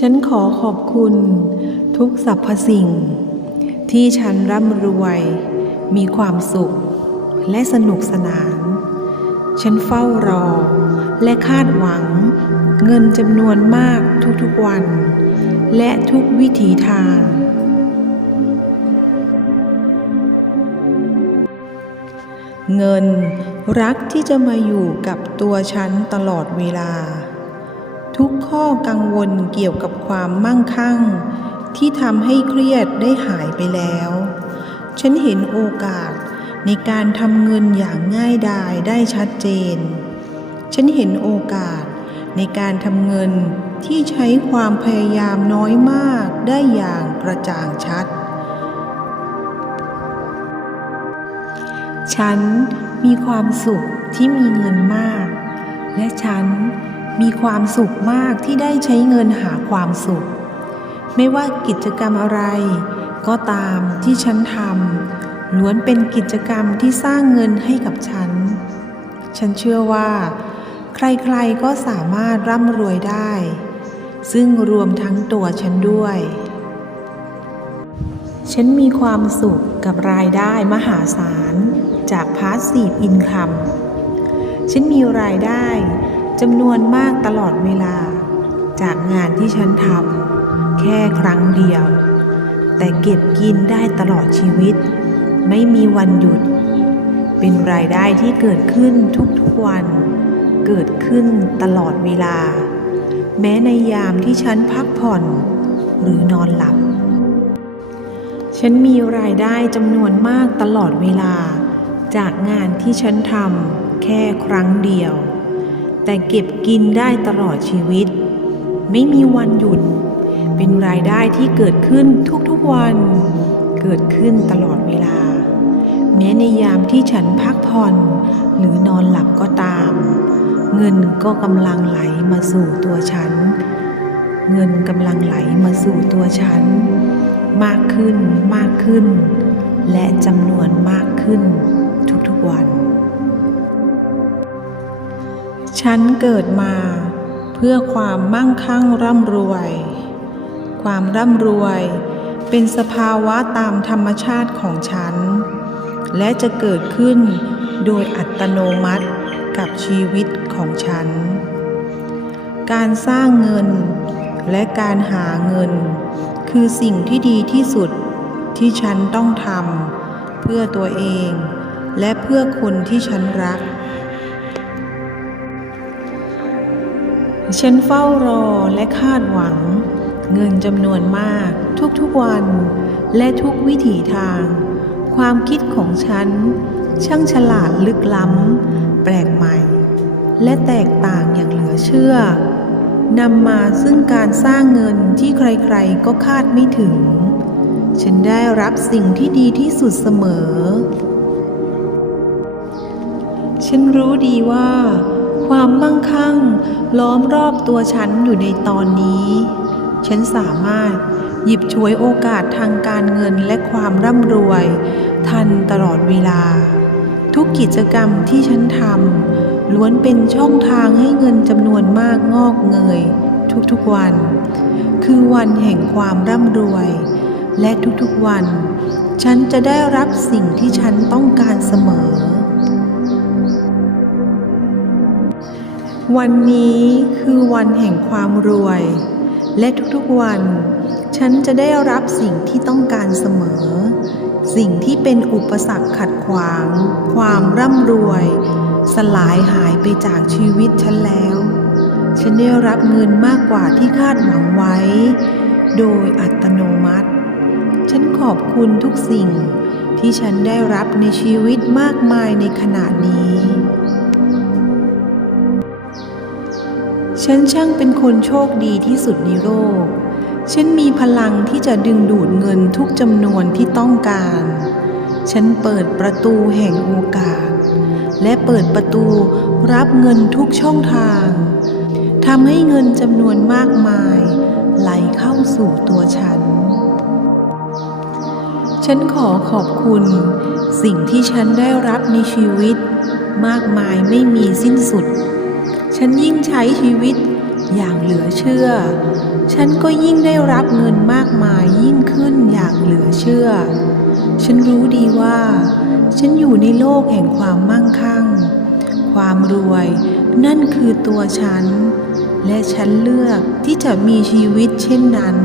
ฉันขอขอบคุณ ทุกสรรพสิ่ง ที่ฉันร่ำรวย มีความสุข และสนุกสนาน ฉันเฝ้ารอ และคาดหวัง เงินจำนวนมากทุกๆวัน และทุกวิถีทาง เงินรักที่จะมาอยู่กับตัวฉันตลอดเวลา ทุกข้อกังวลเกี่ยวกับความมั่งคั่ง ที่ทำให้เครียดได้หายไปแล้ว ฉันเห็นโอกาสในการทำเงินอย่างง่ายดายได้ชัดเจน ฉันเห็นโอกาสในการทำเงินที่ใช้ความพยายามน้อยมากได้อย่างกระจ่างชัด ฉันมีความสุขที่มีเงินมาก และฉัน มีความสุขมากที่ได้ใช้เงินหาความสุข ไม่ว่ากิจกรรมอะไร ก็ตามที่ฉันทำล้วนเป็นกิจกรรมที่สร้างเงินให้กับฉัน ฉันเชื่อว่า ใครๆก็สามารถร่ำรวยได้ ซึ่งรวมทั้งตัวฉันด้วย ฉันมีความสุขกับรายได้มหาศาลจากพาสซีฟอินคัมฉันมีรายได้ จำนวนมากตลอดเวลา จากงานที่ฉันทำแค่ครั้งเดียว แต่เก็บกินได้ตลอดชีวิต ไม่มีวันหยุด เป็นรายได้ที่เกิดขึ้นทุกๆวัน เกิดขึ้นตลอดเวลา แม้ในยามที่ฉันพักผ่อน หรือนอนหลับ ฉันมีรายได้จำนวนมากตลอดเวลา จากงานที่ฉันทำแค่ครั้งเดียว แต่เก็บกินได้ตลอดชีวิต ไม่มีวันหยุด เป็นรายได้ที่เกิดขึ้นทุกๆวัน เกิดขึ้นตลอดเวลา แม้ในยามที่ฉันพักผ่อน หรือนอนหลับก็ตาม เงินก็กำลังไหลมาสู่ตัวฉัน เงินกำลังไหลมาสู่ตัวฉัน มากขึ้นมากขึ้น และจำนวนมากขึ้นทุกๆวัน ฉันเกิดมาเพื่อความมั่งคั่งร่ำรวย ความร่ำรวยเป็นสภาวะตามธรรมชาติของฉัน และจะเกิดขึ้นโดยอัตโนมัติกับชีวิตของฉัน การสร้างเงินและการหาเงิน คือสิ่งที่ดีที่สุดที่ฉันต้องทำเพื่อตัวเอง และเพื่อคนที่ฉันรัก ฉันเฝ้ารอและคาดหวัง เงินจำนวนมากทุกๆวัน และทุกวิถีทาง ความคิดของฉัน ช่างฉลาดลึกล้ำ แปลกใหม่ และแตกต่างอย่างเหลือเชื่อนำมาซึ่งการสร้างเงินที่ใครๆก็คาดไม่ถึง ฉันได้รับสิ่งที่ดีที่สุดเสมอ ฉันรู้ดีว่า ความมั่งคั่ง ล้อมรอบตัวฉันอยู่ในตอนนี้ ฉันสามารถหยิบฉวยโอกาสทางการเงินและความร่ำรวย ทันตลอดเวลา ทุกกิจกรรมที่ฉันทำล้วนเป็นช่องทางให้เงินจำนวนมากงอกเงย ทุกๆวัน คือวันแห่งความร่ำรวย และทุกๆวัน ฉันจะได้รับสิ่งที่ฉันต้องการเสมอ วันนี้คือวันแห่งความรวย และทุกๆวัน ฉันจะได้รับสิ่งที่ต้องการเสมอ สิ่งที่เป็นอุปสรรคขัดขวาง ความร่ำรวย สลายหายไปจากชีวิตฉันแล้ว ฉันได้รับเงินมากกว่าที่คาดหวังไว้ โดยอัตโนมัติ ฉันขอบคุณทุกสิ่งที่ฉันได้รับในชีวิตมากมายในขณะนี้ ฉันช่างเป็นคนโชคดีที่สุดในโลก ฉันมีพลังที่จะดึงดูดเงินทุกจำนวนที่ต้องการ ฉันเปิดประตูแห่งโอกาส และเปิดประตูรับเงินทุกช่องทางทำให้เงินจำนวนมากมาย ไหลเข้าสู่ตัวฉัน ฉันขอขอบคุณ สิ่งที่ฉันได้รับในชีวิต มากมายไม่มีสิ้นสุด ฉันยิ่งใช้ชีวิตอย่างเหลือเชื่อ ฉันก็ยิ่งได้รับเงินมากมายยิ่งขึ้นอย่างเหลือเชื่อ ฉันรู้ดีว่า ฉันอยู่ในโลกแห่งความมั่งคั่ง ความรวยนั่นคือตัวฉัน และฉันเลือกที่จะมีชีวิตเช่นนั้น